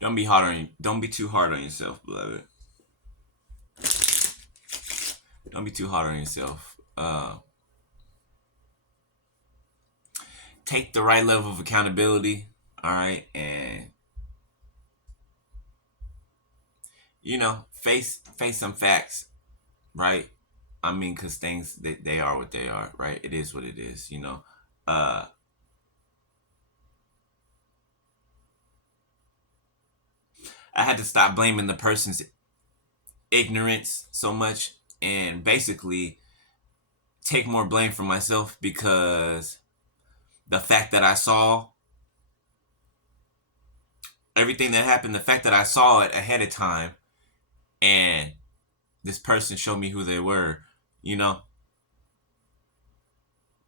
Don't be too hard on yourself, beloved. Don't be too hard on yourself. Take the right level of accountability. All right, and face some facts. Right. I mean, because things they are what they are. Right. It is what it is. Uh, I had to stop blaming the person's ignorance so much and basically take more blame for myself because the fact that I saw everything that happened, the fact that I saw it ahead of time and this person showed me who they were, you know,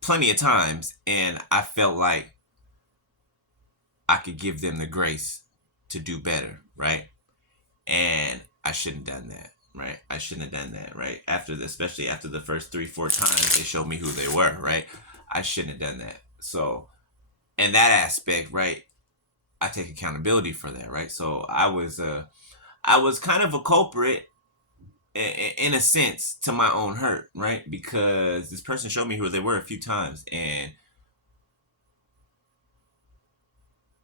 plenty of times. And I felt like I could give them the grace to do better. Right. And I shouldn't have done that. Right. I shouldn't have done that. Right. Especially after the first 3, 4 times they showed me who they were. Right. I shouldn't have done that. So, in that aspect, right, I take accountability for that. Right. So I was kind of a culprit in a sense to my own hurt, right? Because this person showed me who they were a few times, and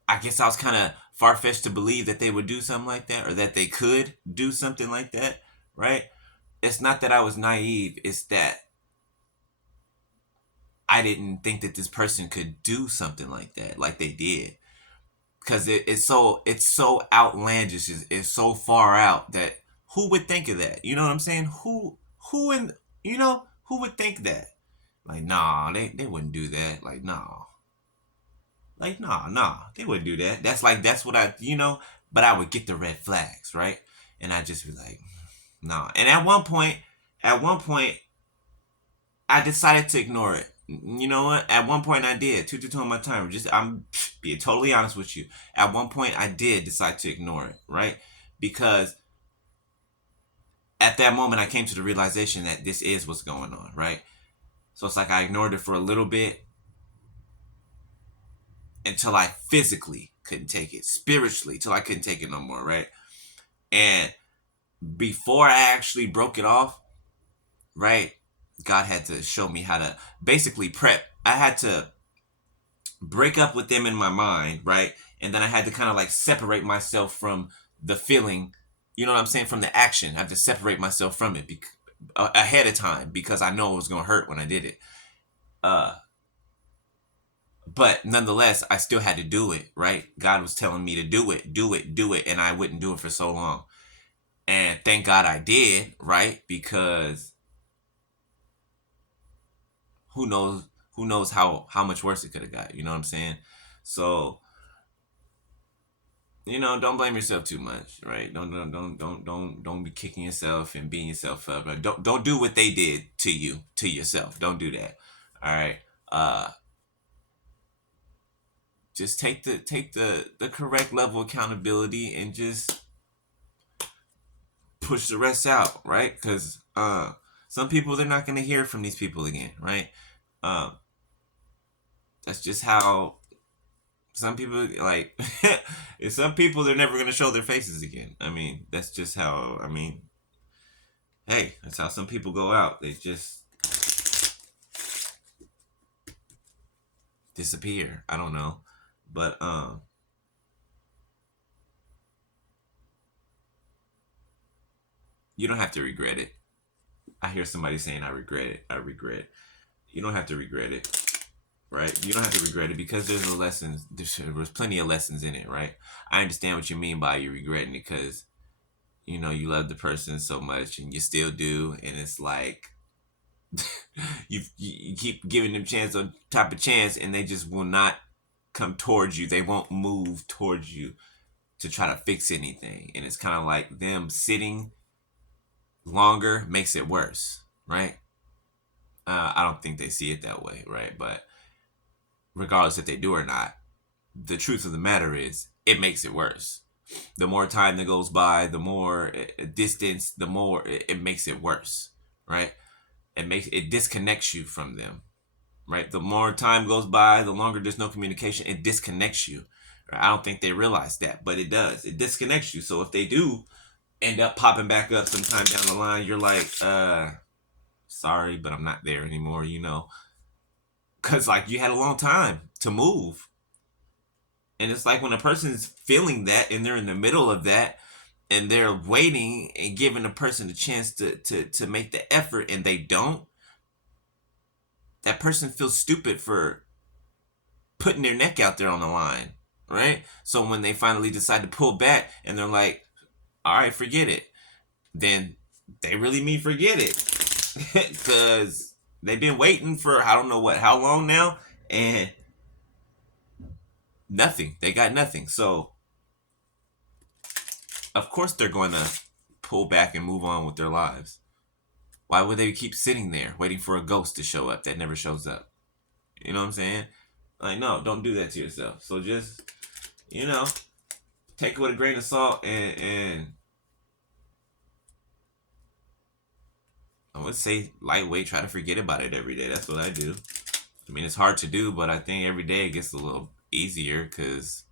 I guess I was kind of far fetched to believe that they would do something like that or that they could do something like that, right? It's not that I was naive, it's that I didn't think that this person could do something like that, like they did. Because it's so outlandish, it's so far out that who would think of that? You know what I'm saying? Who in who would think that? Like, nah, they wouldn't do that. Like, nah, they wouldn't do that. That's what but I would get the red flags, right? And I'd just be like, nah. And at one point, I decided to ignore it. You know what? At one point, I did. Two on my timer. I'm being totally honest with you. At one point, I did decide to ignore it, right? Because at that moment, I came to the realization that this is what's going on, right? So it's like I ignored it for a little bit until I physically couldn't take it, spiritually, till I couldn't take it no more, right? And before I actually broke it off, right, God had to show me how to basically prep. I had to break up with them in my mind, right? And then I had to kind of like separate myself from the feeling, you know what I'm saying, from the action. I have to separate myself from it ahead of time because I know it was going to hurt when I did it. Uh, but nonetheless, I still had to do it, right? God was telling me to do it, do it, do it, and I wouldn't do it for so long. And thank God I did, right? Because who knows how much worse it could have got, you know what I'm saying? So, don't blame yourself too much, right? Don't be kicking yourself and beating yourself up. Like, don't do what they did to you, to yourself. Don't do that. All right. Uh just take the correct level of accountability and just push the rest out, right? Because some people, they're not going to hear from these people again, right? Um, that's just how some people like. Some people, they're never going to show their faces again. I mean, that's just how. I mean, hey, that's how some people go out. They just disappear. I don't know, but you don't have to regret it. I hear somebody saying, "I regret it. I regret." It. You don't have to regret it, right? You don't have to regret it because there's a lesson. There's plenty of lessons in it, right? I understand what you mean by you regretting it because you love the person so much and you still do, and it's like you keep giving them chance on top of chance, and they just will not come towards you. They won't move towards you to try to fix anything, and it's kind of like them sitting longer makes it worse, right? I don't think they see it that way, right? But regardless if they do or not, the truth of the matter is it makes it worse. The more time that goes by, the more distance, the more it makes it worse, right? It disconnects you from them, right? The more time goes by, the longer there's no communication, it disconnects you, I don't think they realize that, but it does. It disconnects you. So if they do end up popping back up sometime down the line, you're like, sorry, but I'm not there anymore, you know, because like you had a long time to move. And it's like when a person's feeling that and they're in the middle of that and they're waiting and giving a person a chance to make the effort and they don't, that person feels stupid for putting their neck out there on the line, right? So when they finally decide to pull back and they're like, all right, forget it, then they really mean forget it. Because they've been waiting for I don't know what, how long now, and nothing. They got nothing. So of course they're going to pull back and move on with their lives. Why would they keep sitting there waiting for a ghost to show up that never shows up? You know what I'm saying? Like, no, don't do that to yourself. So just, you know, take it with a grain of salt and I would say lightweight, try to forget about it every day. That's what I do. I mean, it's hard to do, but I think every day it gets a little easier because,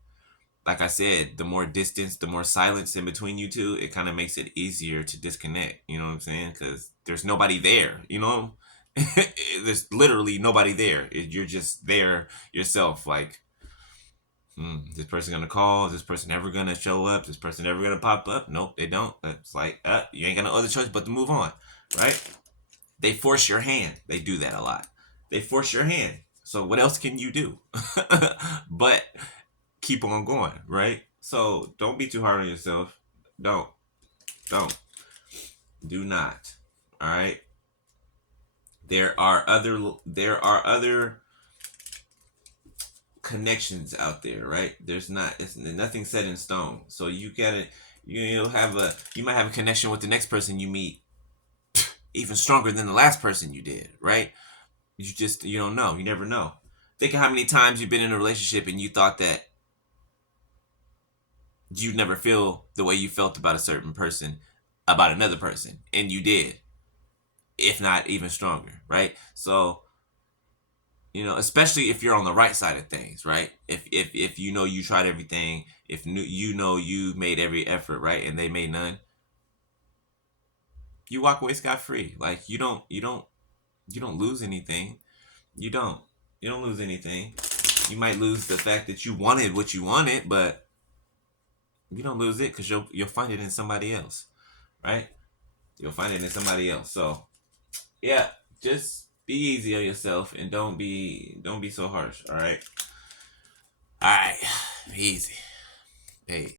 like I said, the more distance, the more silence in between you two, it kind of makes it easier to disconnect. You know what I'm saying? Because there's nobody there, you know? There's literally nobody there. You're just there yourself. Like, this person gonna call? Is this person ever gonna show up? Is this person ever gonna pop up? Nope, they don't. It's like, you ain't got no other choice but to move on, right? They force your hand. They do that a lot. They force your hand. So what else can you do? But keep on going, right? So don't be too hard on yourself. Don't. Don't. Do not. All right. There are other connections out there, right? There's not it's nothing set in stone. So you gotta you might have a connection with the next person you meet even stronger than the last person you did, right? You don't know. You never know. Think of how many times you've been in a relationship and you thought that you'd never feel the way you felt about a certain person about another person, and you did, if not even stronger, right? So especially if you're on the right side of things, right? If you know you tried everything, if you know you made every effort, right, and they made none, you walk away scot free. Like you don't lose anything. You don't. You don't lose anything. You might lose the fact that you wanted what you wanted, but you don't lose it because you'll find it in somebody else, right? You'll find it in somebody else. So yeah, just be easy on yourself and don't be so harsh. All right. All right. Easy. Hey.